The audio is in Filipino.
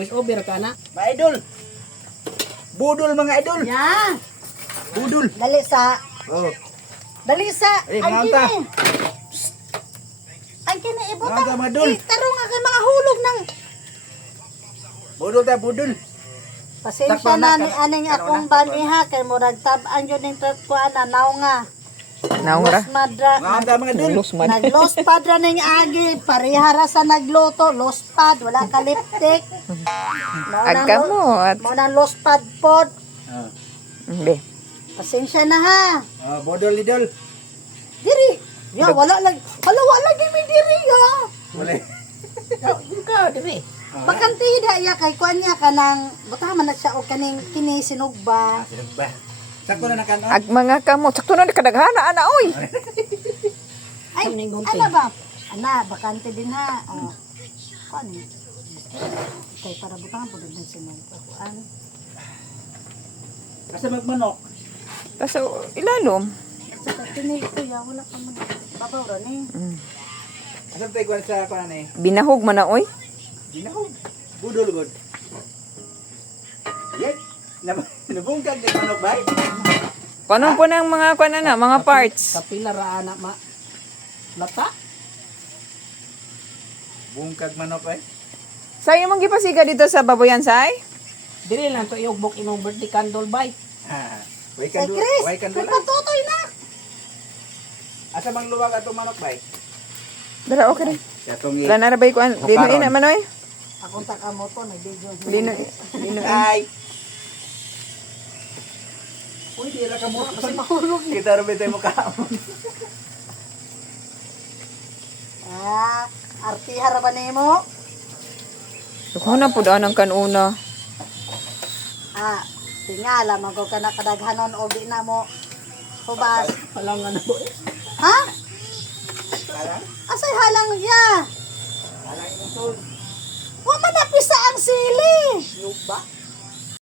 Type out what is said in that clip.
Nag-voice over ka na. Mga idol. Budol mga idol. Ya. Budol. Dali sa. Oh. Dali sa. Eh, Ang manganta. kini. Ang kini ibutang. Manganta, madol. Tarong nga kay mga hulog ng. Budol ta budol. Pasensya Takpan na na, ni aning kano akong na? baniha kay murag tab-an yun ning kuan na naw nga. Naura. Los madra. Manganta mga idol. Los man. Naglos pad ra ning agi, parihara sa nagluto, los pad, wala ka lipstick. Agka mo at Mo nang los pad pod. Ah. hindi. Pasensya na ha. Budol idol. Diri. Ya wala lag. Hala wala gimi diri ya. Wala. Ka, dire. Bakante da ya kay kuan niya kanang butaman na siya og kaning kini sinugba. Sino ba? Sakto na nakanon. Ag mga kamo, sakto na kadaghana ana oy. Ay, Kaming gunting. ano ba? Ana, bakante din ha. Oh. Kuan. Kay para butaman pud din sinugba. Kuan. Kasi magmanok. Kaso ilalom. Sa kini kuya wala ka man. Babaw ra ni. Asa tayo kuan sa kuan eh. Binahog man na oy. Ginahog. Budol god. Yek. Nabungkag ni manok bay. Paano po ng mga kuan na mga parts? Kapila ra anak ma. Lata. Bungkag manok bay. Sayo mong gipasiga dito sa baboyan say? Dire lang to iugbok imong birthday candle bay. Ha. Way Kay kan Chris, way kan kay patutoy na. Asa mang luwag atong manok bay? Dara okay rin. Katong Wala na rabay kuan. Dino ina man oy. Akong takamo to nag-video. Dino dino. Ay. Uy, di ra ka mo kasi mahulog. Kita ra tayo mo kaamon. Ah, artiha ra ba nimo? Ko na pud anang kanuna. Ah, tingala magko ka na kadaghanon og di na mo hubas. Palangan na po eh. Ha? Asay halang ya. Alang ito. Wa man napisa ang sili. Snoop ba?